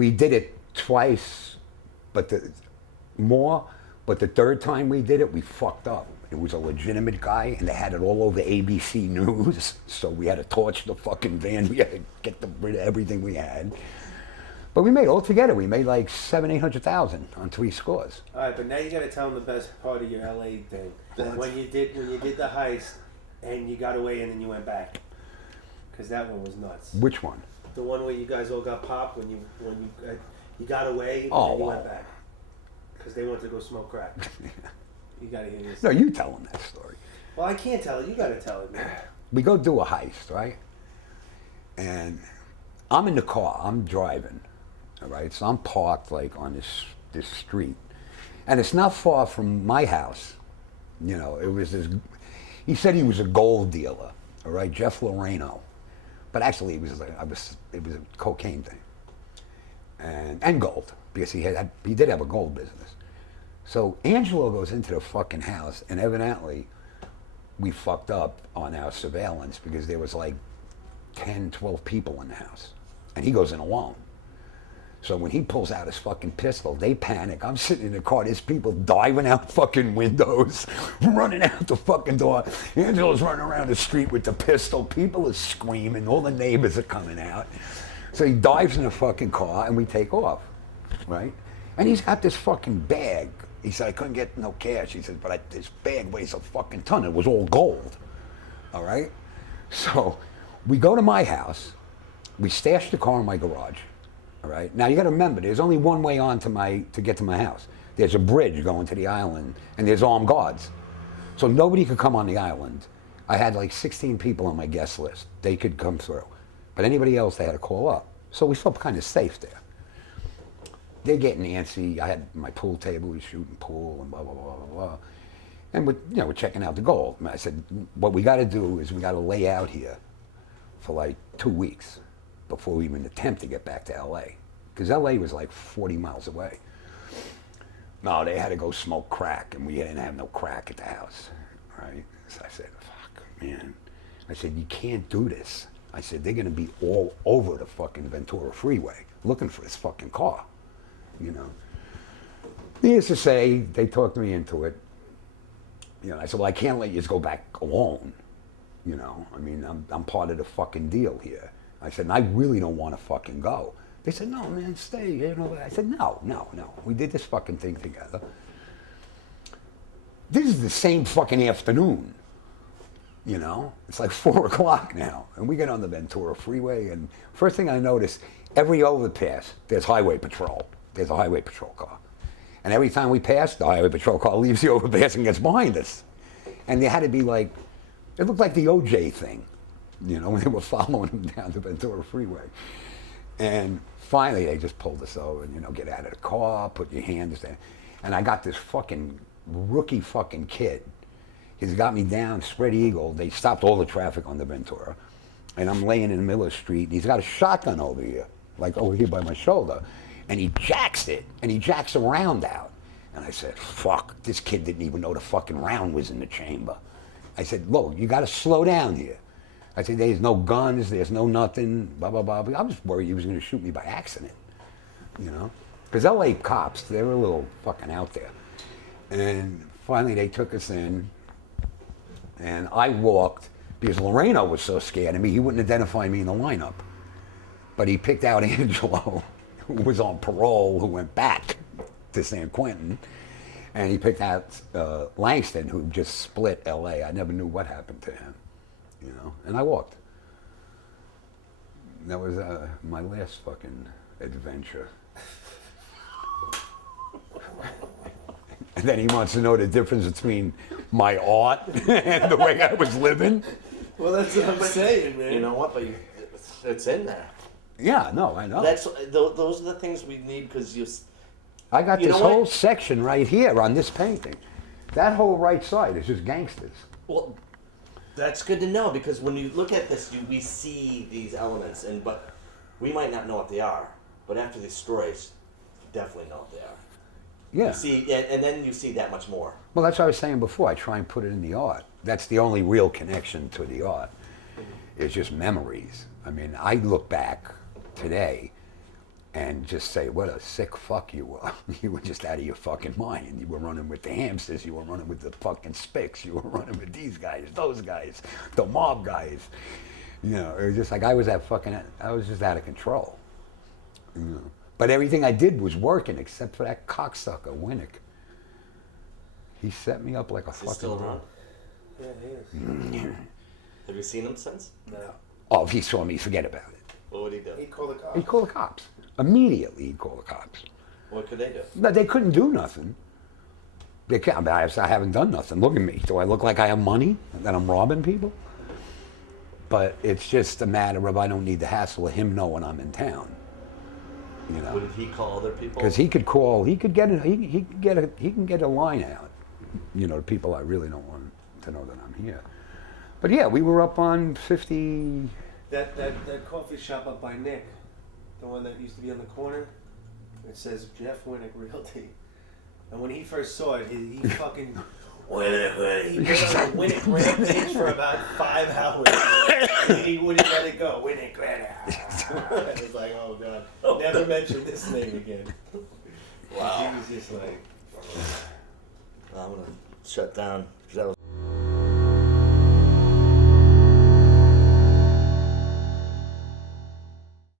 we did it twice, but the third time we did it, we fucked up. It was a legitimate guy, and they had it all over ABC News, so we had to torch the fucking van. We had to get rid of everything we had. But we made, altogether, we made like $700,000-800,000 on 3 scores. All right, but now you got to tell them the best part of your LA thing. When you did the heist, and you got away, and then you went back, because that one was nuts. Which one? The one where you guys all got popped when you got away, and then you went back, because they wanted to go smoke crack. You got to hear this. No, you tell them that story. Well, I can't tell it. You got to tell it, man. We go do a heist, right? And I'm in the car. I'm driving, all right? So I'm parked like on this street, and it's not far from my house. You know, it was this. He said he was a gold dealer, all right, Jeff Loreno, but actually it was a cocaine thing, and gold, because he did have a gold business. So Angelo goes into the fucking house, and evidently we fucked up on our surveillance because there was like 10, 12 people in the house, and he goes in alone. So when he pulls out his fucking pistol, they panic. I'm sitting in the car, there's people diving out fucking windows, running out the fucking door. Angelo's running around the street with the pistol. People are screaming, all the neighbors are coming out. So he dives in the fucking car, and we take off, right? And he's got this fucking bag. He said, I couldn't get no cash. He said, but this bag weighs a fucking ton. It was all gold, all right? So we go to my house. We stash the car in my garage, all right? Now, you got to remember, there's only one way on to get to my house. There's a bridge going to the island, and there's armed guards. So nobody could come on the island. I had like 16 people on my guest list. They could come through. But anybody else, they had to call up. So we felt kind of safe there. They're getting antsy. I had my pool table, we were shooting pool and blah, blah, blah, blah, blah. And we're checking out the gold. And I said, what we got to do is we got to lay out here for like 2 weeks before we even attempt to get back to LA. Because LA was like 40 miles away. No, they had to go smoke crack, and we didn't have no crack at the house, right? So I said, fuck, man. I said, you can't do this. I said, they're going to be all over the fucking Ventura Freeway looking for this fucking car. You know, needless to say, they talked me into it. You know, I said, well, I can't let you just go back alone. You know, I mean, I'm part of the fucking deal here. I said, and I really don't want to fucking go. They said, no, man, stay. You know, I said, no. We did this fucking thing together. This is the same fucking afternoon. You know, it's like 4 o'clock now, and we get on the Ventura Freeway, and first thing I notice, every overpass, there's highway patrol. There's a highway patrol car. And every time we pass, the highway patrol car leaves the overpass and gets behind us. And there had to be like, it looked like the OJ thing, you know, when they were following him down the Ventura Freeway. And finally, they just pulled us over and, you know, get out of the car, put your hands there. And I got this fucking rookie fucking kid. He's got me down, spread eagle. They stopped all the traffic on the Ventura. And I'm laying in the middle of the street. And he's got a shotgun over here, like over here by my shoulder. And he jacks it, and he jacks a round out. And I said, fuck, this kid didn't even know the fucking round was in the chamber. I said, look, you got to slow down here. I said, there's no guns, there's no nothing, blah, blah, blah. I was worried he was going to shoot me by accident, you know? Because LA cops, they were a little fucking out there. And finally they took us in, and I walked, because Loreno was so scared of me, he wouldn't identify me in the lineup. But he picked out Angelo, who was on parole, who went back to San Quentin, and he picked out Langston, who just split LA. I never knew what happened to him, you know, and I walked. That was my last fucking adventure. And then he wants to know the difference between my art and the way I was living. Well, that's what I'm saying, man. You know what, but it's in there. Yeah, no, I know. Those are the things we need, because I got this whole section right here on this painting. That whole right side is just gangsters. Well, that's good to know, because when you look at this, we see these elements, but we might not know what they are. But after these stories, you definitely know what they are. Yeah. You see, and then you see that much more. Well, that's what I was saying before. I try and put it in the art. That's the only real connection to the art. It's just memories. I mean, I look back today, and just say what a sick fuck you were. You were just out of your fucking mind. You were running with the hamsters. You were running with the fucking spics. You were running with these guys, those guys, the mob guys. You know, it was just like I was just out of control. You know, but everything I did was working except for that cocksucker Winnick. He set me up like a Is he fucking. still around? Yeah, he is. Have you seen him since? No. Oh, if he saw me, forget about it. What would he do? He'd call the cops. He'd call the cops. Immediately, he'd call the cops. What could they do? But they couldn't do nothing. They can't. I haven't done nothing. Look at me. Do I look like I have money? That I'm robbing people? But it's just a matter of I don't need the hassle of him knowing I'm in town. You know, Would he call other people? because he could call. He could get. He can get a line out. You know, to people I really don't want to know that I'm here. But yeah, we were up on 50. That coffee shop up by Nick, the one that used to be on the corner, it says Jeff Winnick Realty. And when he first saw it, he fucking Winnick. He was on a Winnick rampage for about 5 hours. And he wouldn't let it go. Winnick. It was like, oh god, never mention this name again. Wow. He was just like. I'm gonna shut down because that was.